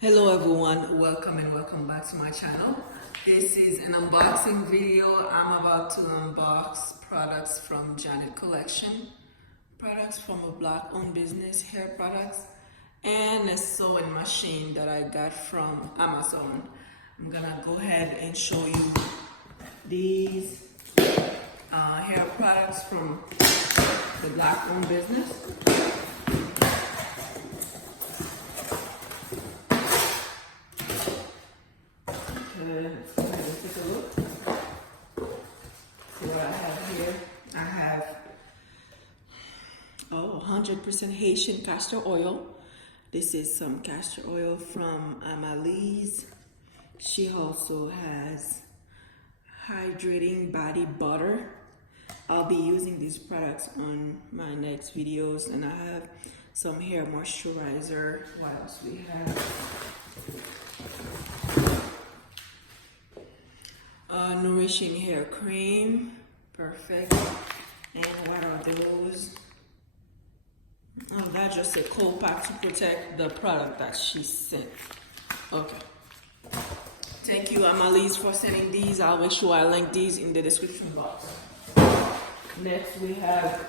Hello everyone, welcome and welcome back to my channel. This is an unboxing video. I'm about to unbox products from Janet Collection. Products from a black owned business, hair products, and a sewing machine that I got from Amazon. I'm gonna go ahead and show you these hair products from the black owned business. Let's go ahead and take a look. See what I have here. I have 100% Haitian castor oil. This is some castor oil from Amalie's. She also has hydrating body butter. I'll be using these products on my next videos, and I have some hair moisturizer. What else we have? Nourishing hair cream, perfect. And what are those? Oh, that's just a cold pack to protect the product that she sent. Okay. Thank you, Amalie's, for sending these. I'll make sure I link these in the description box. Next, we have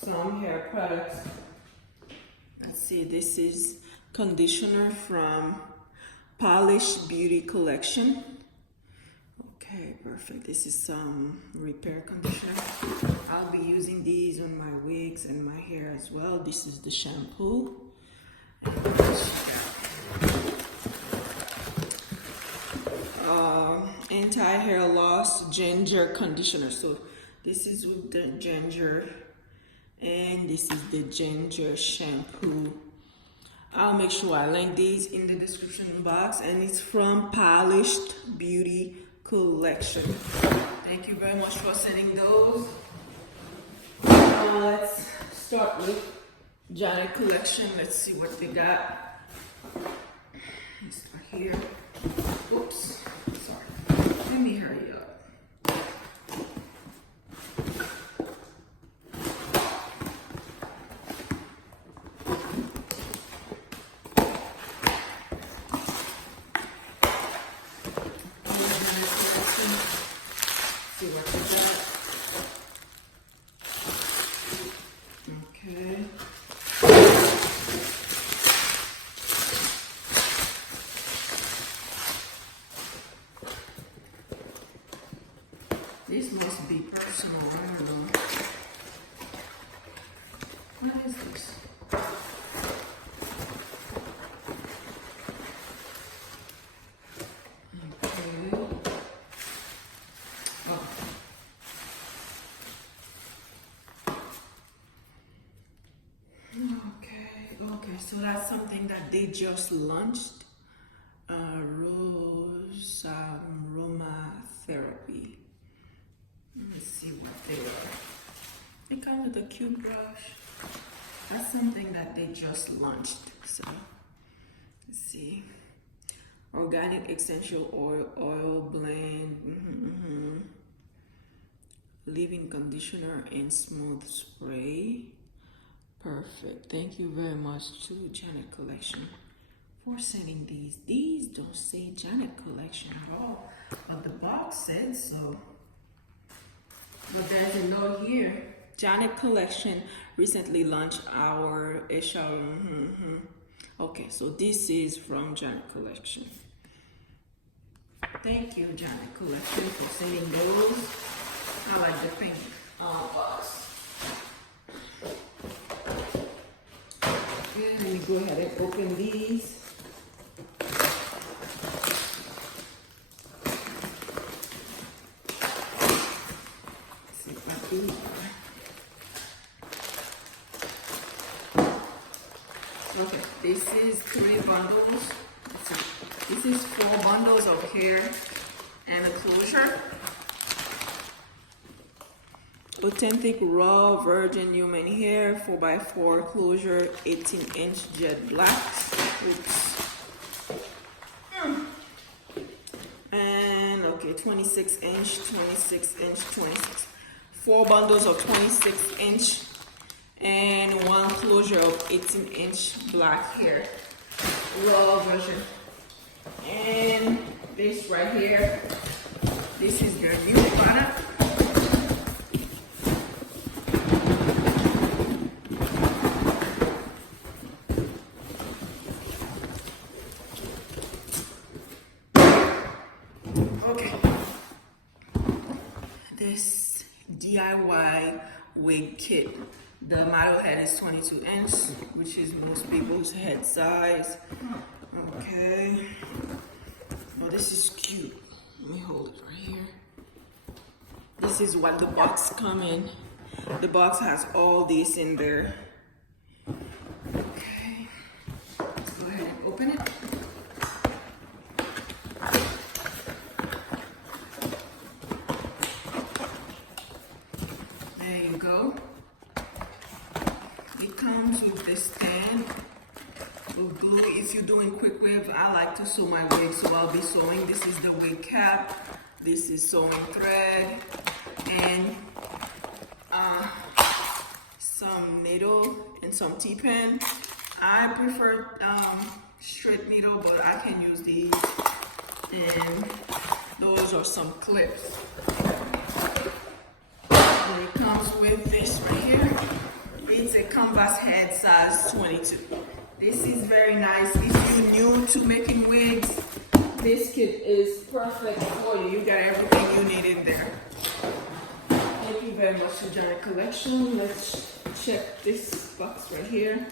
some hair products. Let's see, this is conditioner from Polished Beauty Collection. Okay, perfect. This is some repair conditioner. I'll be using these on my wigs and my hair as well. This is the shampoo. Anti-hair loss ginger conditioner. So this is with the ginger, and this is the ginger shampoo. I'll make sure I link these in the description box, and it's from Polished Beauty Collection. Thank you very much for sending those. Let's start with Janet Collection. Let's see what they got. Let's start here. Oops, sorry. Let me hurry up. See what we got. Okay. This must be personal. I don't know. What is this? Okay, so that's something that they just launched. Rose aromatherapy. Let's see what they are. They come with a cute brush. That's something that they just launched. So let's see. Organic essential oil blend. Leave-in conditioner and smooth spray. Perfect. Thank you very much to Janet Collection for sending these. These don't say Janet Collection at all, but the box says so. But there's a note here. Janet Collection recently launched our Okay, so this is from Janet Collection. Thank you, Janet Collection, for sending those. I like the pink box. Okay, let me go ahead and open these. Let's see what these are. Okay, this is 3 bundles. This is 4 bundles of hair and a closure. Authentic raw virgin human hair 4x4 closure 18-inch jet black. Oops. And okay, Okay, 26 inch, 26 inch, 26. 4 bundles of 26 inch and 1 closure of 18 inch black hair. Raw version. And this right here, this is their new product. Okay, this DIY wig kit. The model head is 22 inch, which is most people's head size. Okay, oh, this is cute. Let me hold it right here. This is what the box come in. The box has all this in there. Okay, let's go ahead and open it. There you go. It comes with this stand with glue. If you're doing quick wave, I like to sew my wig, so I'll be sewing. This is the wig cap. This is sewing thread and some needle and some T-pin. I prefer straight needle, but I can use these. And those are some clips. And it comes with this right here. It's a canvas head size 22. This is very nice. If you're new to making wigs, this kit is perfect for you. You got everything you need in there. Thank you very much to Janet Collection. Let's check this box right here.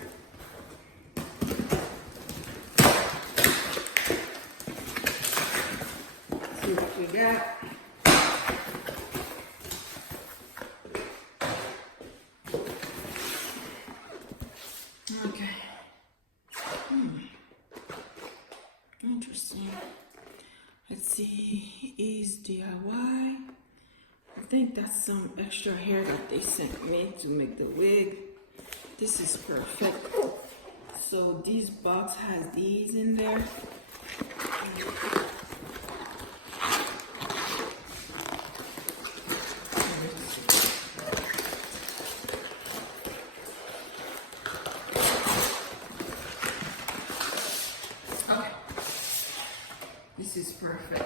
See what we got. Okay. Interesting. Let's see. Is DIY. I think that's some extra hair that they sent me to make the wig. This is perfect. So this box has these in there. Okay. This is perfect.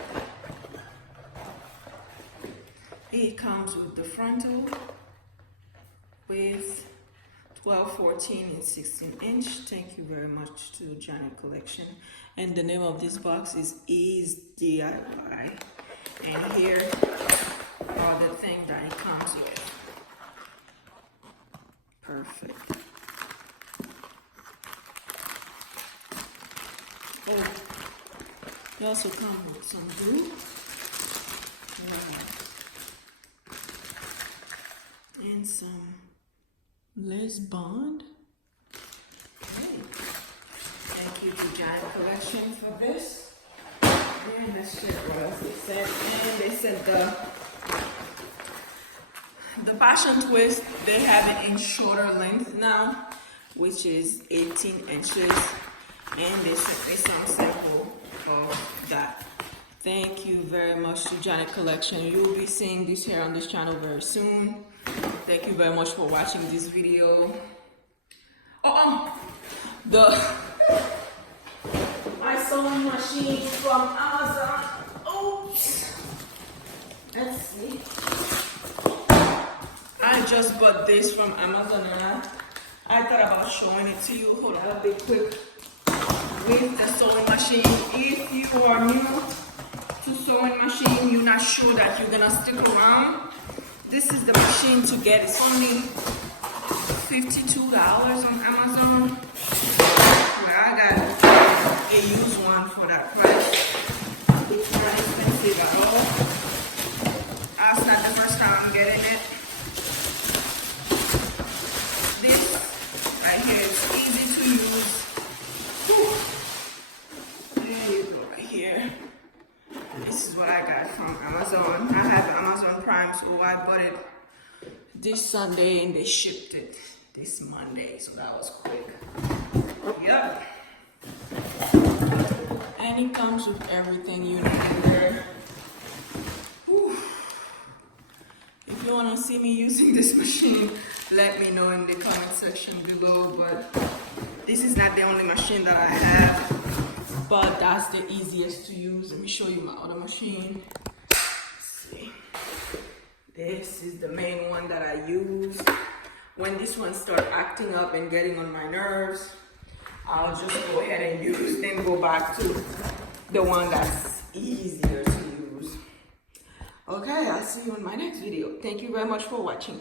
It comes with the frontal with 12, 14, and 16 inch. Thank you very much to Janet Collection. And the name of this box is DIY. And here are the things that it comes with. Perfect. Oh, it also comes with some glue. And some lace bond. Okay. Thank you to Janet Collection for this. And let's check what else they sent. And they sent the passion twist. They have it in shorter length now, which is 18 inches. And they sent me some sample of that. Thank you very much to Janet Collection. You'll be seeing this hair on this channel very soon. Thank you very much for watching this video. My sewing machine from Amazon. Oops. Let's see. I just bought this from Amazon and I thought about showing it to you. Hold on, I'll be quick with the sewing machine. If you are new to sewing machine, you're not sure that you're gonna stick around, this is the machine to get. It's only $52 on Amazon. Where I got a used one for that price. It's not expensive at all. That's not the first time I'm getting it. This right here is easy to use. There you go, right here. This is what I got from Amazon. I have Amazon Prime, so I bought it this Sunday and they shipped it this Monday, so that was quick. Yep. And it comes with everything you need in there. want to see me using this machine, let me know in the comment section below. But this is not the only machine that I have, but that's the easiest to use. Let me show you my other machine. Let's see. This is the main one that I use. When this one starts acting up and getting on my nerves, I'll just go ahead and use and go back to the one that's easier to use. Okay, I'll see you in my next video. Thank you very much for watching.